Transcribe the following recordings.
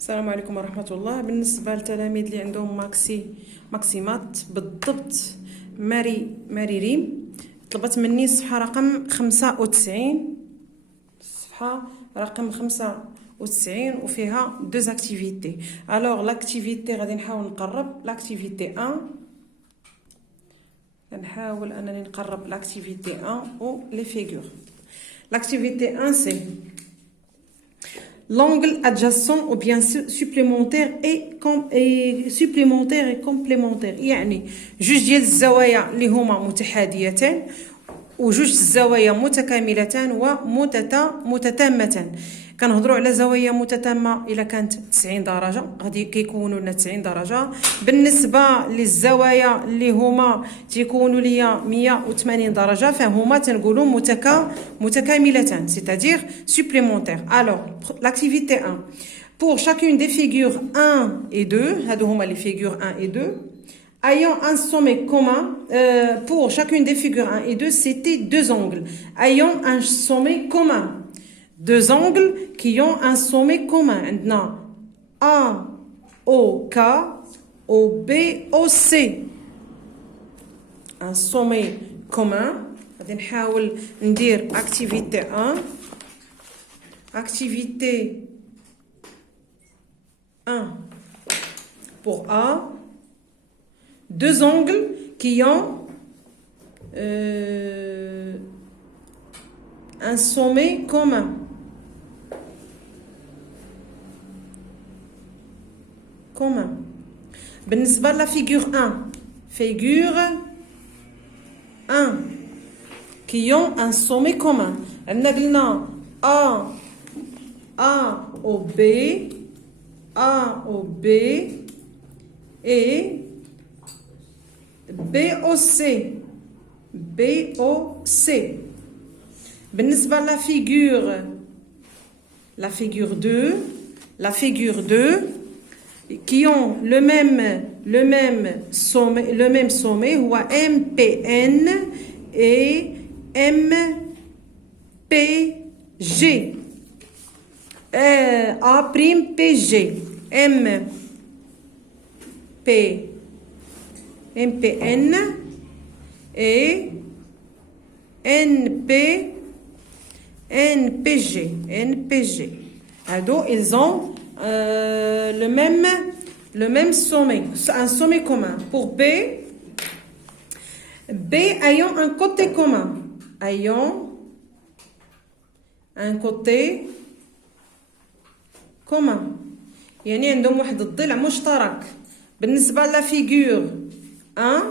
السلام عليكم ورحمة الله. بالنسبة للتلاميذ اللي عندهم ماكسيمات بالضبط ماري ريم طلبت مني الصفحة رقم 95. الصفحة رقم 95 وفيها دوز اكتيفيتي. الوغ لاكتيفيتي غادي نحاول نقرب لاكتيفيتي 1. نحاول انني نقرب لاكتيفيتي 1 و لي فيغور. L'activité 1 c'est l'angle adjacent ou bien supplémentaire et complémentaire. يعني جوج ديال الزوايا اللي هما متحاديتان وجوج الزوايا متكاملتان ومتتامتان. كنهضروا على زوايا متتامه الا كانت 90 درجه غادي كيكونوا لنا 90 درجه. بالنسبه للزوايا اللي هما تيكونوا ليا 180 درجه فهما تنقولوا متكاملتان c'est-à-dire supplémentaire. Alors l'activité 1 pour chacune des figures 1 et 2 هادو هما les figures 1 et 2 ayant un sommet commun. Pour chacune des figures 1 et 2 c'était deux angles ayant un sommet commun. Deux angles qui ont un sommet commun. Maintenant, AOK, OB, OC. Un sommet commun. غادي نحاول ندير activité 1. Activité 1 pour A. Deux angles qui ont un sommet commun. بالنسبة la figure 1 qui ont un sommet commun. عندنا قلنا A au B et B au C. بالنسبة la figure 2 qui ont le même sommet هو MPN et MPG. A'PG MPN et NPG. Alors, ils ont le même sommet, un sommet commun. Pour B ayant un côté commun. يعني عندهم واحد الضلع مشترك. بالنسبة لا فيغور 1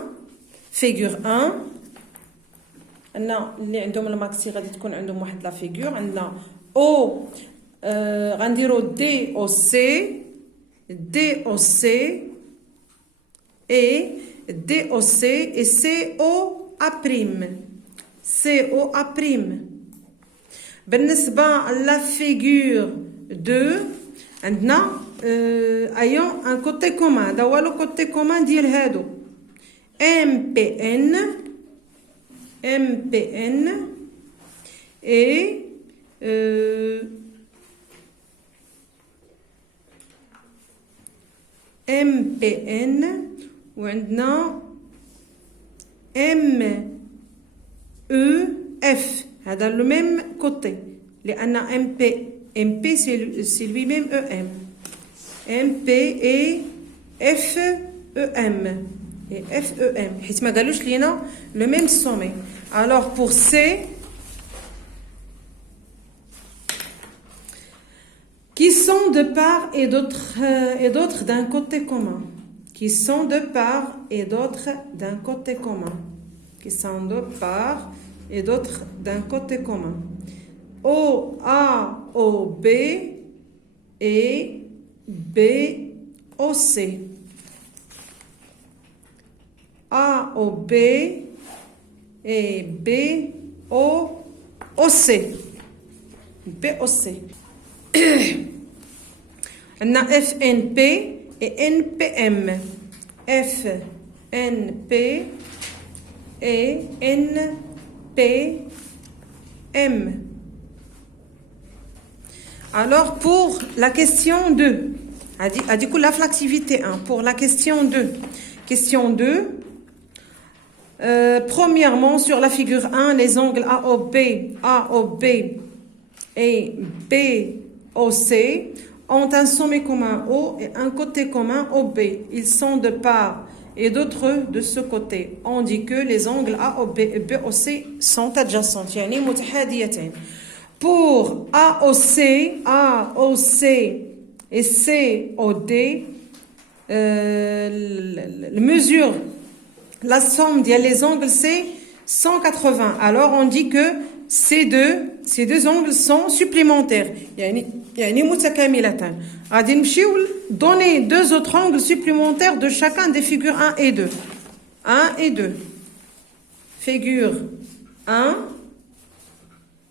أن اللي عندهم الماكسي غادي تكون عندهم واحد لا فيغور. عندنا او غنديرو دي او سي et COA'. بالنسبة لا فيغور 2 عندنا ayant un côté commun. هذا هو لو كوتي كومان ديال هادو MPN et MPN وعندنا MEF. هذا le même côté لأن MP c'est lui-même EM. MP et FEM حيت ما قالوش لينا le même sommet. Alors pour C qui sont de part et d'autre d'un côté commun. O A O B et B O C. A O B et B O C. On a FNP et NPM. FNP et NPM. Alors pour la question 2, A dit la l'activité 1. Pour la question 2. Question 2. Premièrement, sur la figure 1, les angles AOB et BOC ont un sommet commun O et un côté commun OB. Ils sont de part et d'autre de ce côté. On dit que les angles AOB et BOC sont adjacents. يعني متحاديتين. Pour AOC et COD, mesure la somme des angles c'est 180. Alors on dit que ces deux angles sont supplémentaires. يعني متكاملتان. غادي نمشيو donner deux autres angles supplémentaires de chacun des figures 1 et 2. 1 et 2. Figure 1.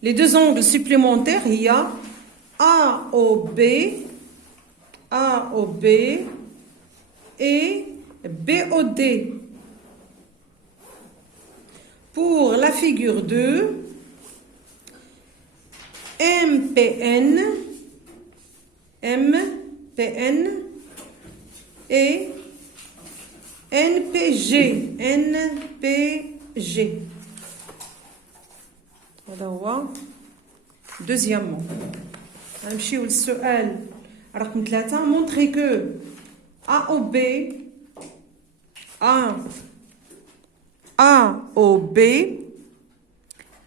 Les deux angles supplémentaires, il y a AOB et BOD. Pour la figure 2, MPN et NPG. هذا هو. Deuxièmement, نمشيو للسؤال رقم 3. Montrer que AOB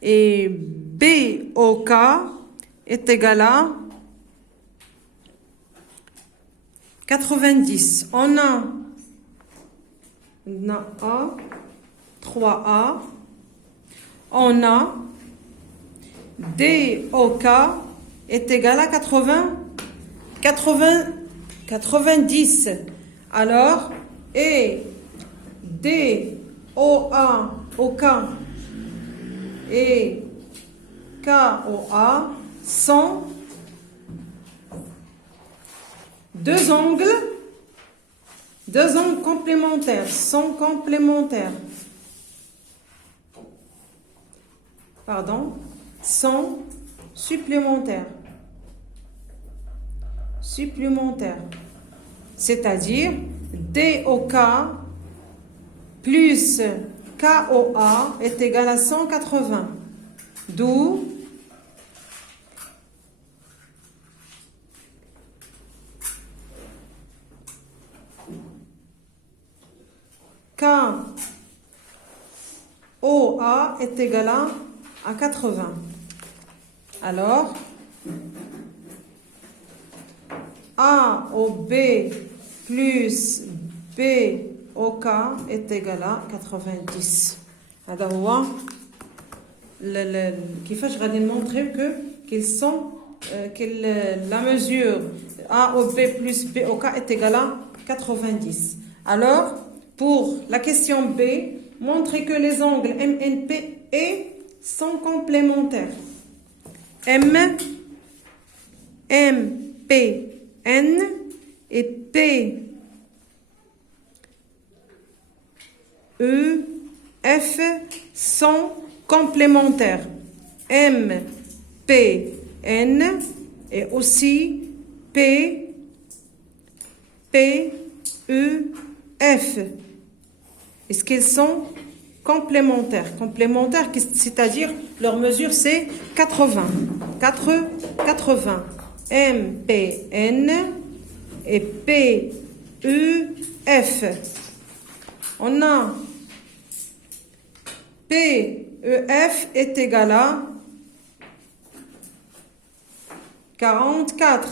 et BOK est égal à 90. On a A, 3A. On a DOK est égal à 90. Alors, et DOA et KOA sont deux angles complémentaires. Sont supplémentaires. C'est-à-dire DOK plus KOA est égal à 180. D'où KOA est égal à 80. Alors, AOB plus BOK est égal à 90. هذا هو كيفاش غادي نمونطريو qu'ils sont que la mesure AOB plus BOK est égale à 90. Alors, pour la question B, montrer que les angles MNP et sont complémentaires. MPN et PEF sont complémentaires. MPN et aussi PEF. Est-ce qu'ils sont complémentaires? C'est-à-dire leur mesure c'est 80. MPN et PEF. On a PEF est égal à 44.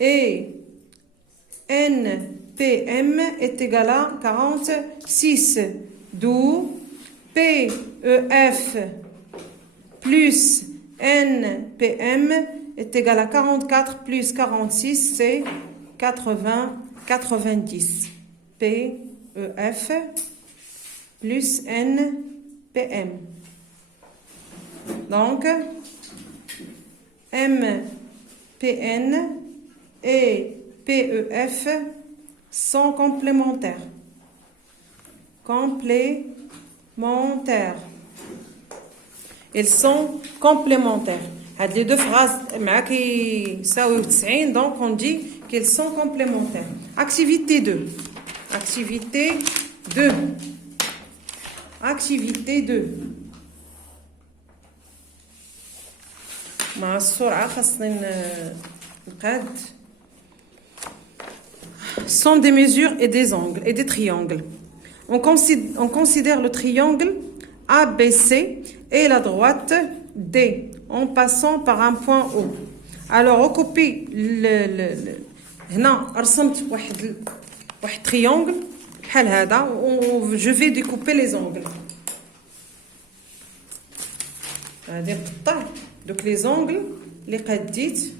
Et NPM est égal à 46. D'où PEF plus NPM est égal à 44 plus 46, c'est 90. PEF plus NPM. Donc, MPN et PEF sont complémentaires. Ils sont complémentaires. هاد لي دو فراز مع كيساويو 90 دونك اون دي كيل سون كومبليمونتير. اكتيفيتي 2 اكتيفيتي 2 اكتيفيتي 2 مع السرعة خاصني نقاد. Sont des mesures et des angles et des triangles. On considère le triangle ABC et la droite D en passant par un point O. Alors recoupez هنا رسمت واحد triangle بحال هذا je vais découper les angles. غادي نقطع دوك لي زونغل اللي قاديت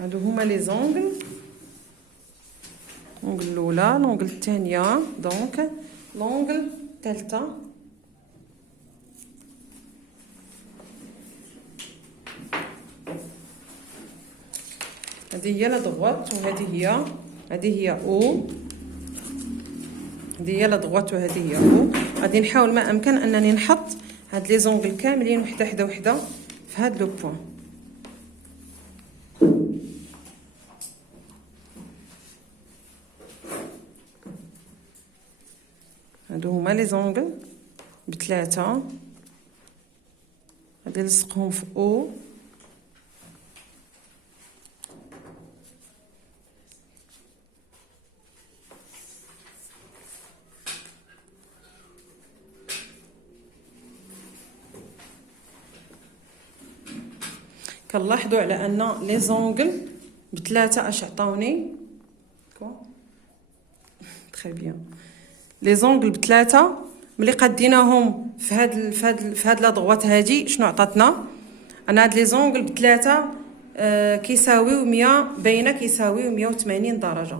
هادو هما لي زونغل. لونغل الاولى لونغل الثانيه دونك لونغل الثالثه هذه هي لا دغوات وهذه هي او هذه هي لا دغوات وهذه هي او. غادي نحاول ما امكن انني نحط هاد لي زونغل كاملين وحده حدا وحده في هاد لو بوين. هادو هما لي زونغل بثلاثه غادي نلصقهم في او. كنلاحظوا على ان لي زونغل بثلاثه اش عطاوني تري بيان. لي زونغل بثلاثه ملي قديناهم في هاد لا دغوات هادي شنو عطاتنا؟ انا هاد لي زونغل بثلاثه كيساويو 100 باينه كيساويو 180 درجه.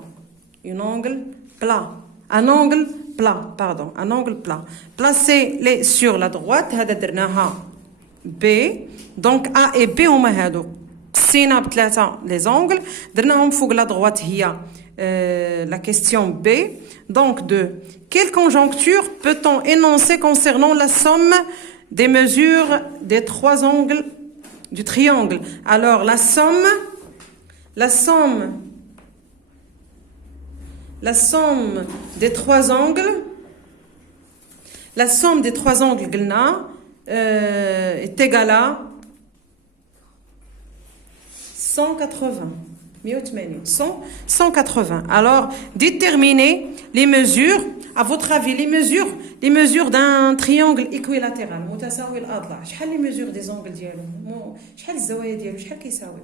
اون اونغل بلا ان اونغل بلا باردون ان اونغل بلا بلاسي لي سور لا دغوات. هذا درناها بي دونك ا اي بي هما هادو قسينا بثلاثه لي زونغل درناهم فوق لا دغوات هي la question B. Donc, quelle conjoncture peut-on énoncer concernant la somme des mesures des trois angles du triangle? Alors, la somme des trois angles, قلنا est égale à 180. 180. Alors, déterminez les mesures. À votre avis, les mesures d'un triangle équilatéral. متساوي الأضلاع. شحال les mesures des angles ديالو؟ شحال الزوايا ديالو؟ شحال كيساوي؟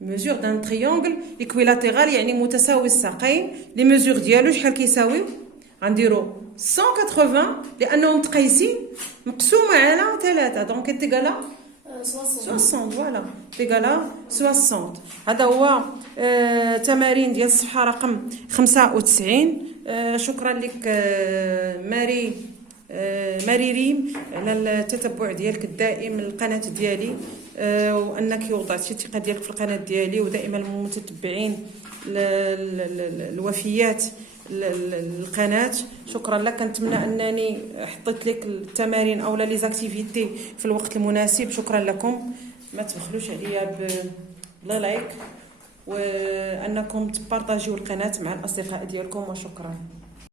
mesure d'un triangle équilatéral يعني متساوي الساقين. les mesures ديالو شحال كيساوي؟ غنديرو 180 لأنهم متقايسين مقسومة على 3 دونك تيغالا 60 فوالا تيغالا 60. هذا هو تمارين ديال الصفحه رقم 95. شكرا لك ماري ريم على التتبع ديالك الدائم للقناه ديالي وانك وضعتي الثقه ديالك في القناه ديالي ودائما المتتبعين الوفيات القناه. شكرا لك. كنتمنى انني حطيت لك التمارين او لي زاكتيفيتي في الوقت المناسب. شكرا لكم. ما تبخلوش عليا بلايك وانكم تبارطاجيو القناه مع الاصدقاء ديالكم وشكرا.